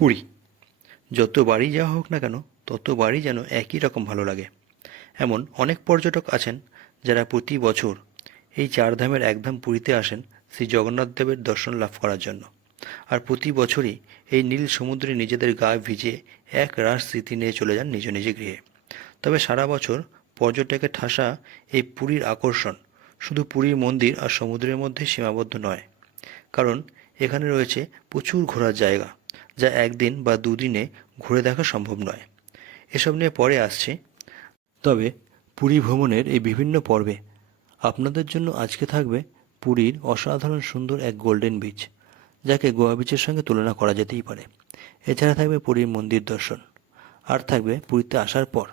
পুরী যতবারই যাওয়া হোক না কেন ততবারই যেন একই রকম ভালো লাগে। এমন অনেক পর্যটক আছেন যারা প্রতি বছর এই চারধামের একধাম পুরীতে আসেন শ্রী জগন্নাথ দেবের দর্শন লাভ করার জন্য। আর প্রতি বছরই এই নীল সমুদ্রে নিজেদের গা ভিজিয়ে এক রাশ স্মৃতি নিয়ে চলে যান নিজ নিজ গৃহে। তবে সারা বছর পর্যটকের ঠাসা এই পুরীর আকর্ষণ শুধু পুরীর মন্দির আর সমুদ্রের মধ্যে সীমাবদ্ধ নয়, কারণ এখানে রয়েছে প্রচুর ঘোরার জায়গা যা একদিন বা দুদিনে ঘুরে দেখা সম্ভব নয়। এসব নিয়ে পরে আসছে। তবে পুরী ভ্রমণের এই বিভিন্ন পর্বে আপনাদের জন্য আজকে থাকবে পুরীর অসাধারণ সুন্দর এক গোল্ডেন বিচ, যাকে গোয়া বিচের সঙ্গে তুলনা করা যেতেই পারে। এছাড়া থাকবে পুরীর মন্দির দর্শন, আর থাকবে পুরীতে আসার পর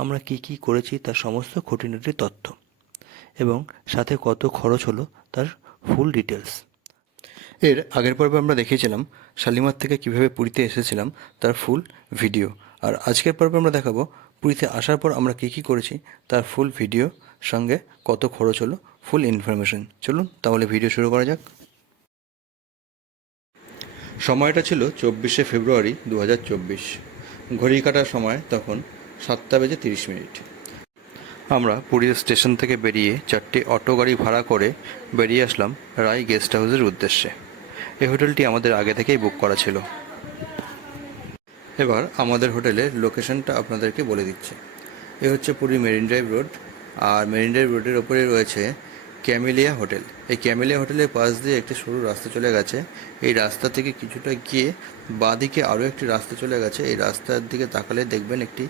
আমরা কি কি করেছি তার সমস্ত খুঁটিনাটি তথ্য, এবং সাথে কত খরচ হলো তার ফুল ডিটেলস। এর আগের পর্বে আমরা দেখিয়েছিলাম শালিমার থেকে কিভাবে পুরীতে এসেছিলাম তার ফুল ভিডিও, আর আজকের পর্বে আমরা দেখাবো পুরীতে আসার পর আমরা কী কী করেছি তার ফুল ভিডিও সঙ্গে কত খরচ হলো, ফুল ইনফরমেশন। চলুন তাহলে ভিডিও শুরু করা যাক। সময়টা ছিল 24শে ফেব্রুয়ারি 2024। ঘড়ি কাটার সময় তখন 7:30। আমরা পুরীর স্টেশন থেকে বেরিয়ে 4টে অটো গাড়ি ভাড়া করে বেরিয়ে আসলাম রায় গেস্ট হাউসের উদ্দেশ্যে। এই হোটেলটি আমাদের আগে থেকেই বুক করা ছিল। এবার আমাদের হোটেলের লোকেশনটা আপনাদেরকে বলে দিচ্ছে। এ হচ্ছে পুরী মেরিন ড্রাইভ রোড, আর মেরিন ড্রাইভ রোডের ওপরে রয়েছে ক্যামেলিয়া হোটেল। এই ক্যামেলিয়া হোটেলের পাশ দিয়ে একটি সরু রাস্তা চলে গেছে। এই রাস্তা থেকে কিছুটা গিয়ে বাঁদিকে আরও একটি রাস্তা চলে গেছে। এই রাস্তার দিকে তাকালে দেখবেন একটি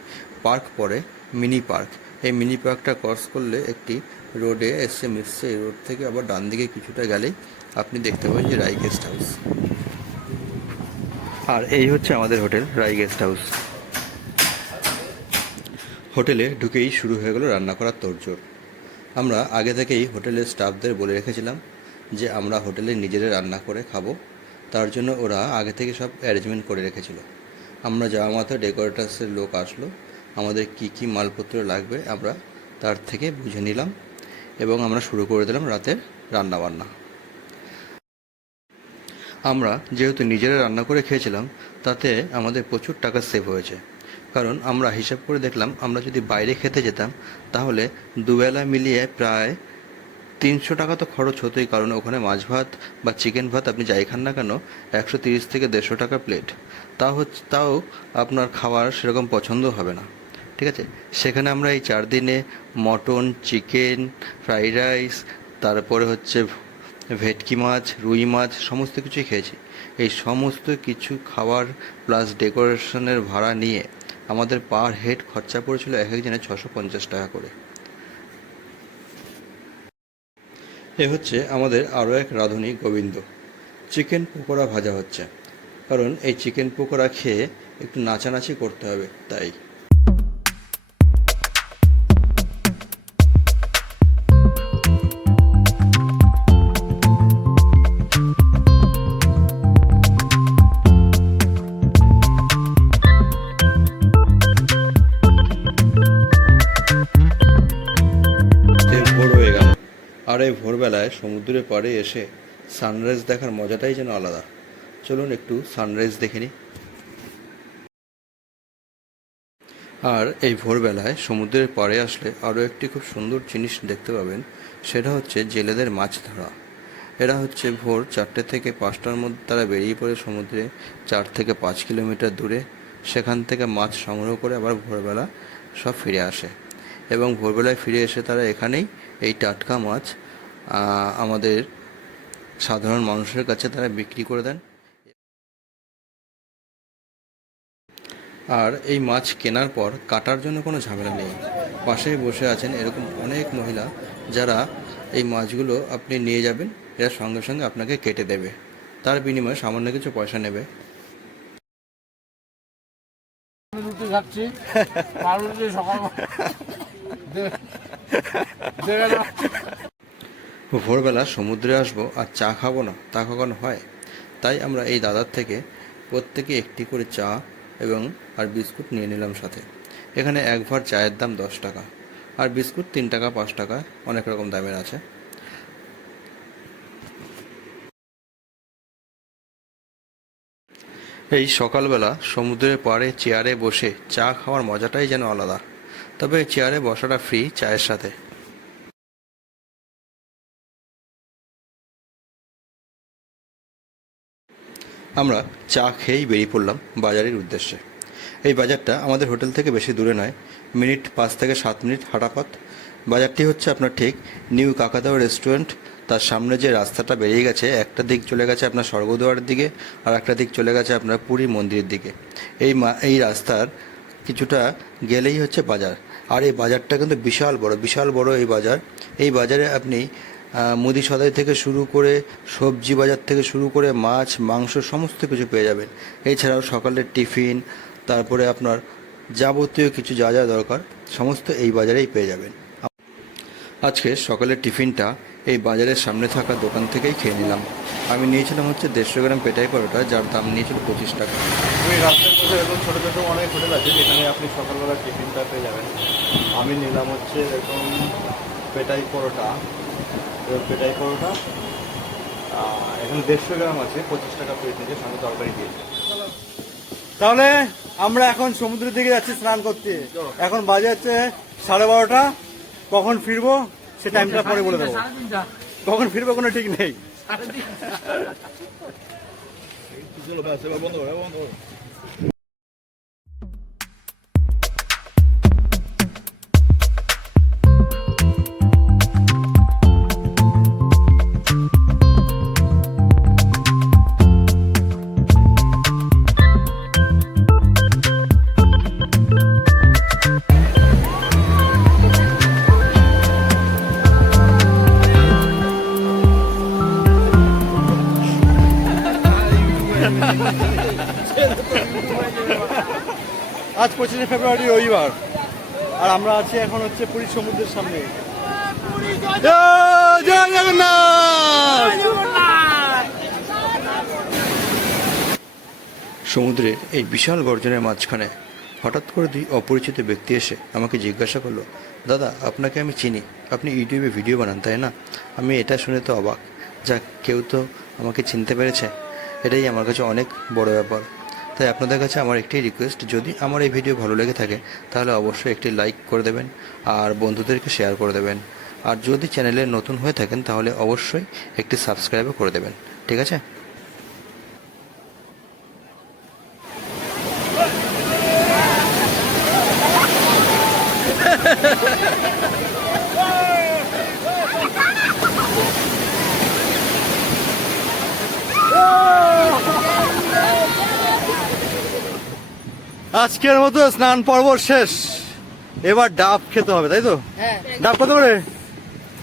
পার্ক পড়ে, মিনি পার্ক। এই মিনি পার্কটা ক্রস করলে একটি রোডে এসে মিশছে। এই রোড থেকে আবার ডান দিকে কিছুটা গেলেই আপনি দেখতে পাবেন যে রায় গেস্ট হাউস। আর এই হচ্ছে আমাদের হোটেল রায় গেস্ট হাউস। হোটেলে ঢুকেই শুরু হয়ে গেল রান্না করার তোড়জোড়। আমরা আগে থেকেই হোটেলের স্টাফদের বলে রেখেছিলাম যে আমরা হোটেলে নিজেরা রান্না করে খাবো। তার জন্য ওরা আগে থেকে সব অ্যারেঞ্জমেন্ট করে রেখেছিল। আমরা যাওয়া মাত্র ডেকোরেটার্সের লোক আসলো, আমাদের কি কি মালপত্র লাগবে আমরা তার থেকে বুঝে নিলাম, এবং আমরা শুরু করে দিলাম রাতের রান্নাবান্না। আমরা যেহেতু নিজেরা রান্না করে খেয়েছিলাম তাতে আমাদের প্রচুর টাকা সেভ হয়েছে, কারণ আমরা হিসাব করে দেখলাম আমরা যদি বাইরে খেতে যেতাম তাহলে দুবেলা মিলিয়ে প্রায় 300 টাকা তো খরচ হতোই, কারণ ওখানে মাছ ভাত বা চিকেন ভাত আপনি যাই খান না কেন 130 থেকে 150 টাকা প্লেট। তাও আপনার খাওয়ার সেরকম পছন্দ হবে না, ঠিক আছে। সেখানে আমরা এই 4 দিনে মটন, চিকেন, ফ্রাইড রাইস, তারপরে হচ্ছে ভেটকি মাছ, রুই মাছ, সমস্ত কিছুই খেয়েছি। এই সমস্ত কিছু খাবার প্লাস ডেকোরেশনের ভাড়া নিয়ে আমাদের পার হেড খরচা পড়েছিল এক একজনের 650 টাকা করে। এ হচ্ছে আমাদের আরও এক রাঁধুনি গোবিন্দ। চিকেন পকোড়া ভাজা হচ্ছে, কারণ এই চিকেন পকোড়া খেয়ে একটু নাচানাচি করতে হবে তাই। ভোর হয়ে গেল, আর এই ভোরবেলায় সমুদ্রের পাড়ে এসে সানরাইজ দেখার মজাটাই যেন আলাদা। চলুন একটু সানরাইজ দেখে নিই। আর এই ভোরবেলায় সমুদ্রের পাড়ে আসলে আরও একটি খুব সুন্দর জিনিস দেখতে পাবেন, সেটা হচ্ছে জেলেদের মাছ ধরা। এরা হচ্ছে ভোর 4টে থেকে 5টার মধ্যে তারা বেরিয়ে পড়ে সমুদ্রে 4 থেকে 5 কিলোমিটার দূরে। সেখান থেকে মাছ সংগ্রহ করে আবার ভোরবেলা সব ফিরে আসে, এবং ভোরবেলায় ফিরে এসে তারা এখানেই এই টাটকা মাছ আমাদের সাধারণ মানুষের কাছে তারা বিক্রি করে দেন। আর এই মাছ কেনার পর কাটার জন্য কোনো ঝামেলা নেই। পাশেই বসে আছেন এরকম অনেক মহিলা, যারা এই মাছগুলো আপনি নিয়ে যাবেন, এরা সঙ্গে সঙ্গে আপনাকে কেটে দেবে, তার বিনিময়ে সামান্য কিছু পয়সা নেবে। ভোরবেলা সমুদ্রে আসবো আর চা খাবো না, তা কখনো হয়? তাই আমরা এই দাদার থেকে প্রত্যেকে একটি করে চা এবং আর বিস্কুট নিয়ে নিলাম সাথে। এখানে এক ভার চায়ের দাম 10 টাকা, আর বিস্কুট 3 টাকা 5 টাকা অনেক রকম দামের আছে। এই সকালবেলা সমুদ্রের পাড়ে চেয়ারে বসে চা খাওয়ার মজাটাই যেন আলাদা। তবে চেয়ারে বসাটা ফ্রি চায়ের সাথে। আমরা চা খেয়েই বেরিয়ে পড়লাম বাজারের উদ্দেশ্যে। এই বাজারটা আমাদের হোটেল থেকে বেশি দূরে নয়, 5 থেকে 7 মিনিট হাঁটা পথ। বাজারটি হচ্ছে আপনার ঠিক নিউ কাকাদাও রেস্টুরেন্ট, তার সামনে যে রাস্তাটা বেরিয়ে গেছে, একটা দিক চলে গেছে আপনার স্বর্গদ্বারের দিকে, আর একটা দিক চলে গেছে আপনার পুরী মন্দিরের দিকে। এই রাস্তার কিছুটা গেলেই হচ্ছে বাজার। আর এই বাজারটা কিন্তু বিশাল বড় এই বাজার। এই বাজারে আপনি মুদি সদাই থেকে শুরু করে সবজি বাজার থেকে শুরু করে মাছ মাংস সমস্ত কিছু পেয়ে যাবেন। এছাড়াও সকালের টিফিন, তারপরে আপনার যাবতীয় কিছু যা যা দরকার সমস্ত এই বাজারেই পেয়ে যাবেন। আজকে সকালের টিফিনটা এই বাজারের সামনে থাকা দোকান থেকেই খেয়ে নিলাম। আমি নিয়েছিলাম হচ্ছে 150 গ্রাম পেটাই পরোটা, যার দাম নিয়েছিল 25 টাকা। ওই রাস্তার পাশে এরকম ছোটো ছোটো অনেক হোটেল আছে যেখানে আপনি সকালবেলা টিফিনটা পেয়ে যাবেন। আমি নিলাম হচ্ছে এরকম পেটাই পরোটা। এখানে 150 গ্রাম আছে, 25 টাকা প্লেট নিচ্ছে, সঙ্গে তরকারি দিয়েছে। তাহলে আমরা এখন সমুদ্রের দিকে যাচ্ছি স্নান করতে। এখন বাজে হচ্ছে 12:30। কখন ফিরবো সে টাইমটা পরে বলে দেবো। কখন ফিরবো কোনো ঠিক নেই। আজ 25শে ফেব্রুয়ারি রবিবার, আর আমরা আছি এখন হচ্ছে পুরী সমুদ্রের সামনে। জয় জগন্নাথ। সমুদ্রের এই বিশাল গর্জনের মাঝখানে হঠাৎ করে 2 অপরিচিত ব্যক্তি এসে আমাকে জিজ্ঞাসা করলো, দাদা আপনাকে আমি চিনি, আপনি ইউটিউবে ভিডিও বানান তাই না? আমি এটা শুনে তো অবাক, যাক কেউ তো আমাকে চিনতে পেরেছে, এটাই আমার কাছে অনেক বড় ব্যাপার। তাই আপনাদের কাছে আমার একটি রিকোয়েস্ট, যদি আমার এই ভিডিও ভালো লেগে থাকে তাহলে অবশ্যই একটি লাইক করে দেবেন আর বন্ধুদেরকে শেয়ার করে দেবেন। আর যদি চ্যানেলে নতুন হয়ে থাকেন তাহলে অবশ্যই একটি সাবস্ক্রাইবও করে দেবেন, ঠিক আছে? আজকের মতো স্নান পর্ব শেষ, এবার ডাব খেতে হবে, তাই তো? ডাব কত করে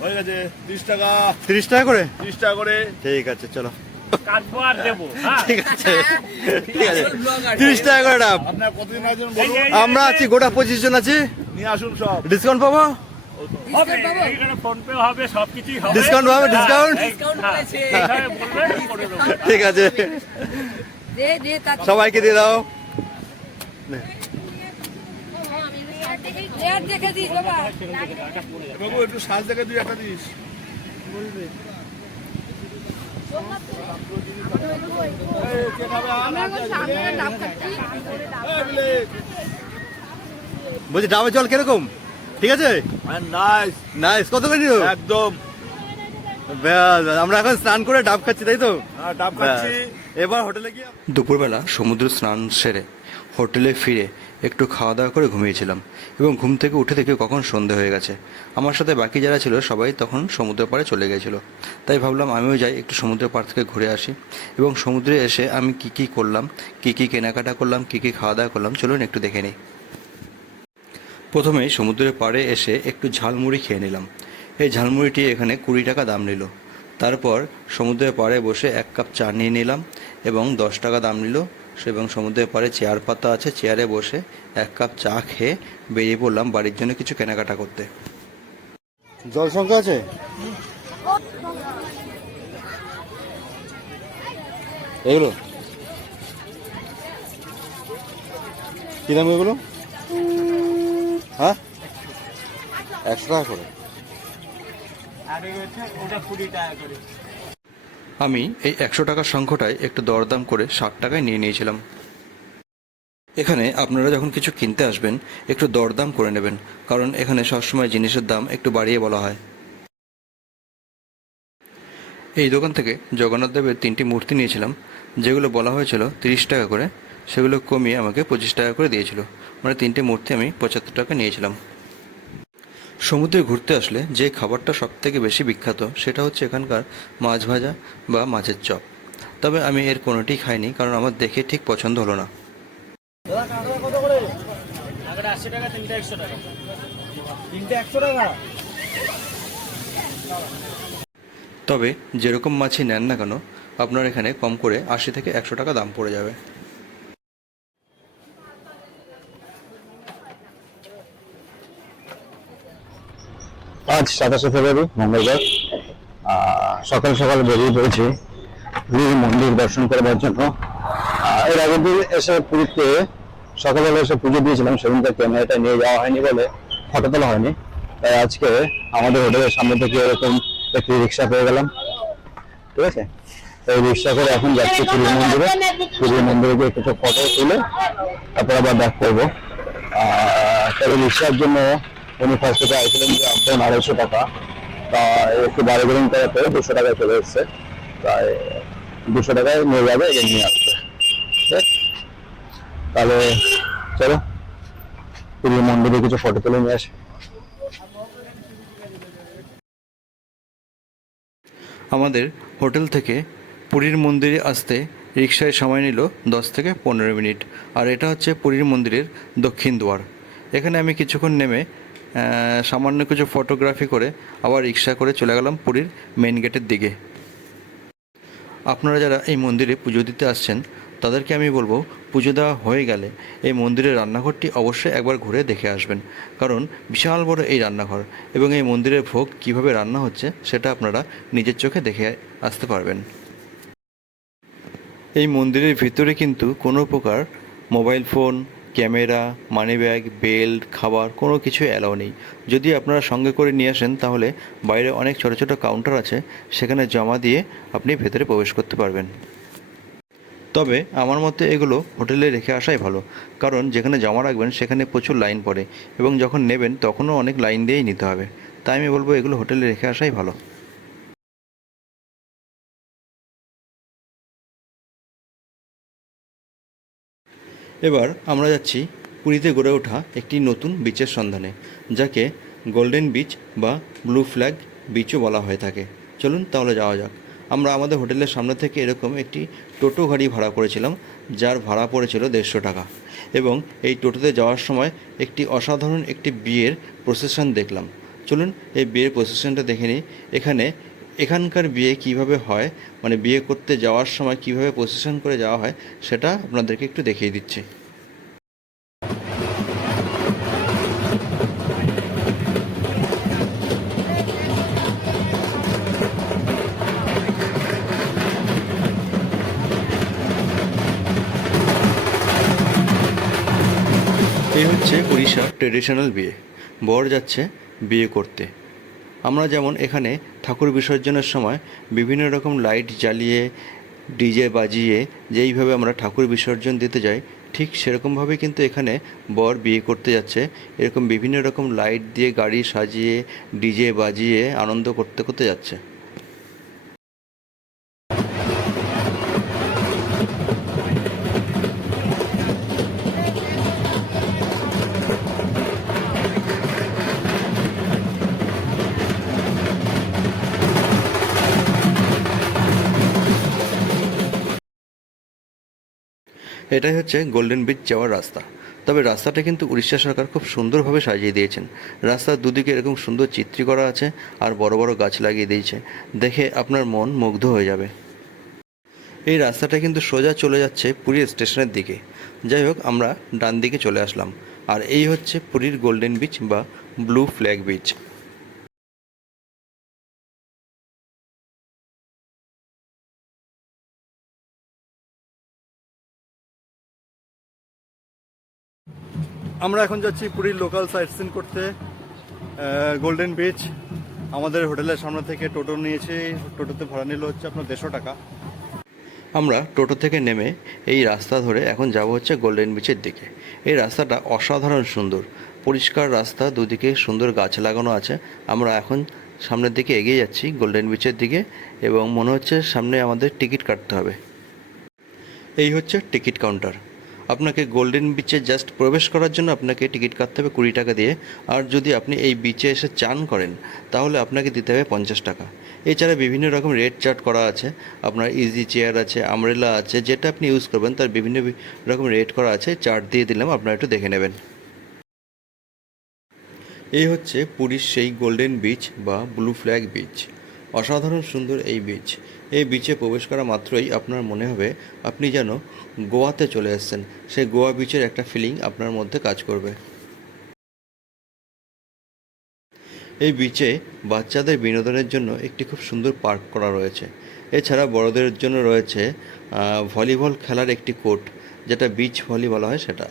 হয়ে গেছে? 30 টাকা। 30 টাকা করে? 30 টাকা করে। ঠিক আছে চলো, কাটবো আর দেবো। ঠিক আছে ঠিক আছে, 30 টাকা করে ডাব। আপনার কতদিন আছেন বলুন, আমরা আছি গোটা 25 জন আছি। নিয়ে আসুন সব। ডিসকাউন্ট পাবো? হবে, এইখানে ফোন পে হবে, সবকিছুই হবে। ডিসকাউন্ট পাবে? ডিসকাউন্ট? এইখানে বলবেন, করে দেবো। ঠিক আছে, সবাইকে দিয়ে দাও। বাবু একটু সাজ দেখে তুই একটা দিস। বলছি ডাবের জল কিরকম? ঠিক আছে, নাইস নাইস। কত করে নিল? একদম। ব্যাস, আমরা এখন স্নান করে ডাব খাচ্ছি, তাই তো? হ্যাঁ, ডাব খাচ্ছি। এবার হোটেলে গিয়ে দুপুরবেলা সমুদ্র স্নান সেরে হোটেলে ফিরে একটু খাওয়া দাওয়া করে ঘুমিয়েছিলাম, এবং ঘুম থেকে উঠে দেখে কখন সন্ধে হয়ে গেছে। আমার সাথে বাকি যারা ছিল সবাই তখন সমুদ্রের পাড়ে চলে গেছিল। তাই ভাবলাম আমিও যাই, একটু সমুদ্রের পাড় থেকে ঘুরে আসি। এবং সমুদ্রে এসে আমি কী করলাম, কী কেনাকাটা করলাম, কী খাওয়া দাওয়া করলাম, চলুন একটু দেখে নিই। প্রথমেই সমুদ্রের পাড়ে এসে একটু ঝালমুড়ি খেয়ে নিলাম। এই ঝালমুড়িটি এখানে 20 টাকা দাম নিল। তারপর সমুদ্রের পাড়ে বসে 1 কাপ চা নিয়ে নিলাম এবং 10 টাকা দাম নিল। এবং সমুদ্রের পাড়ে চেয়ার পাতা আছে, চেয়ারে বসে 1 কাপ চা খেয়ে বেরিয়ে পড়লাম বাড়ির জন্য কিছু কেনাকাটা করতে। জল সংখ্যা আছে? এগুলো কি দাম এগুলো? হ্যাঁ, 100 টাকা করে। আমি এই 100 টাকার সংখ্যাটায় একটু দরদাম করে 60 টাকায় নিয়ে নিয়েছিলাম। এখানে আপনারা যখন কিছু কিনতে আসবেন একটু দরদাম করে নেবেন, কারণ এখানে সবসময় জিনিসের দাম একটু বাড়িয়ে বলা হয়। এই দোকান থেকে জগন্নাথ দেবের 3টি মূর্তি নিয়েছিলাম, যেগুলো বলা হয়েছিল 30 টাকা করে, সেগুলো কমিয়ে আমাকে 25 টাকা করে দিয়েছিল। মানে 3টে মূর্তি আমি 75 টাকা নিয়েছিলাম। সমুদ্রে ঘুরতে আসলে যে খাবারটা সবথেকে বেশি বিখ্যাত সেটা হচ্ছে এখানকার মাছ ভাজা বা মাছের চপ। তবে আমি এর কোনোটি খাইনি, কারণ আমার দেখে ঠিক পছন্দ হলো না। তবে যেরকম মাছই নেন না কেন, আপনার এখানে কম করে 80 থেকে 100 টাকা দাম পড়ে যাবে। আজ 27শে ফেব্রুয়ারি মঙ্গলবার সকাল সকাল বেরিয়ে পড়েছি পুরীর মন্দির দর্শন করবার জন্য। এর আগের দিন এসে পুরীতে সকালবেলা এসে পুজো দিয়েছিলাম, সেদিনটা ক্যামেরাটা নিয়ে যাওয়া হয়নি বলে ফটো তোলা হয়নি। তাই আজকে আমাদের হোটেলের সামনে থেকে এরকম একটি রিক্সা পেয়ে গেলাম, ঠিক আছে। এই রিক্সা করে এখন যাচ্ছি পুরীর মন্দিরে। পুরীর মন্দিরে গিয়ে কিছু ফটো তুলে তারপর আবার ব্যাক করবো। তবে রিক্সার জন্য উনি ফার্স্ট থেকে আইছিলেন যে আপনার 250 টাকা, তা একটু বাড়ি বেরোন করাতে 200 টাকায় চলে এসছে। তাই 200 টাকায় নিয়ে যাবে এবং নিয়ে আসবে। তাহলে চলো পুরীর মন্দিরে কিছু ফটো তুলে নিয়ে আসি। আমাদের হোটেল থেকে পুরীর মন্দিরে আসতে রিক্সায় সময় নিল 10 থেকে 15 মিনিট। আর এটা হচ্ছে পুরীর মন্দিরের দক্ষিণ দুয়ার। এখানে আমি কিছুক্ষণ নেমে সামান্য কিছু ফটোগ্রাফি করে আবার রিক্সা করে চলে গেলাম পুরীর মেন গেটের দিকে। আপনারা যারা এই মন্দিরে পুজো দিতে আসছেন তাদেরকে আমি বলবো, পুজো দেওয়া হয়ে গেলে এই মন্দিরের রান্নাঘরটি অবশ্যই একবার ঘুরে দেখে আসবেন, কারণ বিশাল বড় এই রান্নাঘর এবং এই মন্দিরের ভোগ কিভাবে রান্না হচ্ছে সেটা আপনারা নিজের চোখে দেখে আসতে পারবেন। এই মন্দিরের ভিতরে কিন্তু কোনো প্রকার mobile phone, camera, money bag, belt, খাবার কোনো কিছু অ্যালাউ নেই। যদি আপনারা সঙ্গে করে নিয়ে আসেন তাহলে বাইরে অনেক ছোটো ছোটো কাউন্টার আছে, সেখানে জমা দিয়ে আপনি ভেতরে প্রবেশ করতে পারবেন। তবে আমার মতে এগুলো হোটেলে রেখে আসাই ভালো, কারণ যেখানে জমা রাখবেন সেখানে প্রচুর লাইন পড়ে এবং যখন নেবেন তখনও অনেক লাইন দিয়েই নিতে হবে। তাই আমি বলবো এগুলো হোটেলে রেখে আসাই ভালো। এবার আমরা যাচ্ছি পুরীতে গড়ে ওঠা একটি নতুন বিচের সন্ধানে, যাকে গোল্ডেন বিচ বা ব্লু ফ্ল্যাগ বিচও বলা হয়ে থাকে। চলুন তাহলে যাওয়া যাক। আমরা আমাদের হোটেলের সামনে থেকে এরকম একটি টোটো গাড়ি ভাড়া করেছিলাম, যার ভাড়া পড়েছিল 150 টাকা। এবং এই টোটোতে যাওয়ার সময় একটি অসাধারণ একটি বিয়ের প্রসেশন দেখলাম। চলুন এই বিয়ের প্রসেশনটা দেখে নিই। এখানকার বিয়ে কিভাবে হয়, মানে বিয়ে করতে যাওয়ার সময় কিভাবে প্রসেশন করে যাওয়া হয় সেটা আপনাদেরকে একটু দেখিয়ে দিচ্ছি। এই হচ্ছে উড়িষ্যার ট্রেডিশনাল বিয়ে। বর যাচ্ছে বিয়ে করতে। আমরা যেমন এখানে ঠাকুর বিসর্জনের সময় বিভিন্ন রকম লাইট জ্বালিয়ে, ডিজে বাজিয়ে যেইভাবে আমরা ঠাকুর বিসর্জন দিতে যাই, ঠিক সেরকমভাবে কিন্তু এখানে বর বিয়ে করতে যাচ্ছে। এরকম বিভিন্ন রকম লাইট দিয়ে গাড়ি সাজিয়ে, ডিজে বাজিয়ে আনন্দ করতে করতে যাচ্ছে। এটাই হচ্ছে গোল্ডেন বিচ যাওয়ার রাস্তা। তবে রাস্তাটা কিন্তু উড়িষ্যা সরকার খুব সুন্দরভাবে সাজিয়ে দিয়েছেন। রাস্তার দুদিকে এরকম সুন্দর চিত্রি করা আছে আর বড় বড় গাছ লাগিয়ে দিয়েছে, দেখে আপনার মন মুগ্ধ হয়ে যাবে। এই রাস্তাটা কিন্তু সোজা চলে যাচ্ছে পুরী স্টেশনের দিকে। যাই হোক, আমরা ডান দিকে চলে আসলাম। আর এই হচ্ছে পুরীর গোল্ডেন বিচ বা ব্লু ফ্ল্যাগ বিচ। আমরা এখন যাচ্ছি পুরীর লোকাল সাইট সিন করতে, গোল্ডেন বিচ। আমাদের হোটেলের সামনে থেকে টোটো নিয়েছি, টোটোতে ভাড়া নিল হচ্ছে আপনার 150 টাকা। আমরা টোটো থেকে নেমে এই রাস্তা ধরে এখন যাব হচ্ছে গোল্ডেন বিচের দিকে। এই রাস্তাটা অসাধারণ সুন্দর, পরিষ্কার রাস্তা, দুদিকে সুন্দর গাছ লাগানো আছে। আমরা এখন সামনের দিকে এগিয়ে যাচ্ছি গোল্ডেন বিচের দিকে, এবং মনে হচ্ছে সামনে আমাদের টিকিট কাটতে হবে। এই হচ্ছে টিকিট কাউন্টার। আপনাকে গোল্ডেন বিচে জাস্ট প্রবেশ করার জন্য আপনাকে টিকিট কাটতে হবে 20 টাকা দিয়ে। আর যদি আপনি এই বিচে এসে চান করেন তাহলে আপনাকে দিতে হবে 50 টাকা। এছাড়া বিভিন্ন রকম রেট চার্ট করা আছে। আপনার ইজি চেয়ার আছে, আমব্রেলা আছে, যেটা আপনি ইউজ করবেন তার বিভিন্ন রকম রেট করা আছে। চার্ট দিয়ে দিলাম, আপনারা একটু দেখে নেবেন। এই হচ্ছে পুরীর সেই গোল্ডেন বিচ বা ব্লু ফ্ল্যাগ বিচ। অসাধারণ সুন্দর এই বিচ। এই বিচে প্রবেশ করা মাত্রই আপনার মনে হবে আপনি যেন গোয়াতে চলে এসেছেন। সেই গোয়া বিচের একটা ফিলিং আপনার মধ্যে কাজ করবে। এই বিচে বাচ্চাদের বিনোদনের জন্য একটি খুব সুন্দর পার্ক করা রয়েছে। এছাড়া বড়দের জন্য রয়েছে ভলিবল খেলার একটি কোর্ট, যেটা বিচ ভলি বলা হয় সেটা।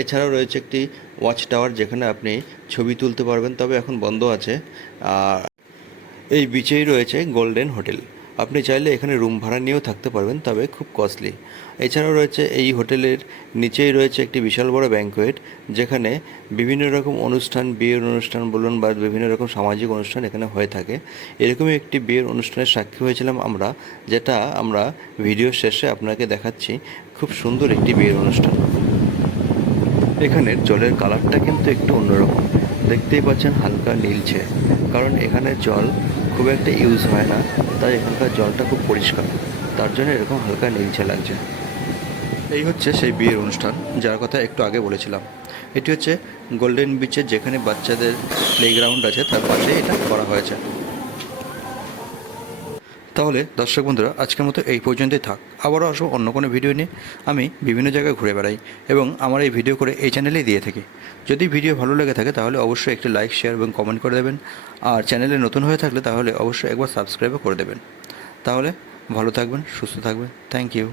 এছাড়াও রয়েছে একটি ওয়াচ টাওয়ার, যেখানে আপনি ছবি তুলতে পারবেন, তবে এখন বন্ধ আছে। আর এই বিচেই রয়েছে গোল্ডেন হোটেল। আপনি চাইলে এখানে রুম ভাড়া নিয়েও থাকতে পারবেন, তবে খুব কস্টলি। এছাড়াও রয়েছে এই হোটেলের নিচেই রয়েছে একটি বিশাল বড় ব্যাঙ্কোয়েট, যেখানে বিভিন্ন রকম অনুষ্ঠান, বিয়ের অনুষ্ঠান বলুন বা বিভিন্ন রকম সামাজিক অনুষ্ঠান এখানে হয়ে থাকে। এরকমই একটি বিয়ের অনুষ্ঠানের সাক্ষী হয়েছিলাম আমরা, যেটা আমরা ভিডিও শেষে আপনাকে দেখাচ্ছি। খুব সুন্দর একটি বিয়ের অনুষ্ঠান। এখানের জলের কালারটা কিন্তু একটু অন্যরকম, দেখতেই পাচ্ছেন হালকা নীলছে, কারণ এখানে জল খুব একটা ইউজ হয় না, তাই এখানকার জলটা খুব পরিষ্কার, তার জন্য এরকম হালকা নীলছে লাগছে। এই হচ্ছে সেই বিয়ের অনুষ্ঠান যার কথা একটু আগে বলেছিলাম। এটি হচ্ছে গোল্ডেন বিচে, যেখানে বাচ্চাদের প্লেগ্রাউন্ড আছে, তার পাশে এটা করা হয়েছে। তাহলে দর্শক বন্ধুরা, আজকের মতো এই পর্যন্তই থাক। আবারও আসবো অন্য কোনো ভিডিও নিয়ে। আমি বিভিন্ন জায়গায় ঘুরে বেড়াই এবং আমার এই ভিডিও করে এই চ্যানেলেই দিয়ে থাকি। যদি ভিডিও ভালো লেগে থাকে তাহলে অবশ্যই একটি লাইক, শেয়ার এবং কমেন্ট করে দেবেন। আর চ্যানেলে নতুন হয়ে থাকলে তাহলে অবশ্যই একবার সাবস্ক্রাইবও করে দেবেন। তাহলে ভালো থাকবেন, সুস্থ থাকবেন। Thank you.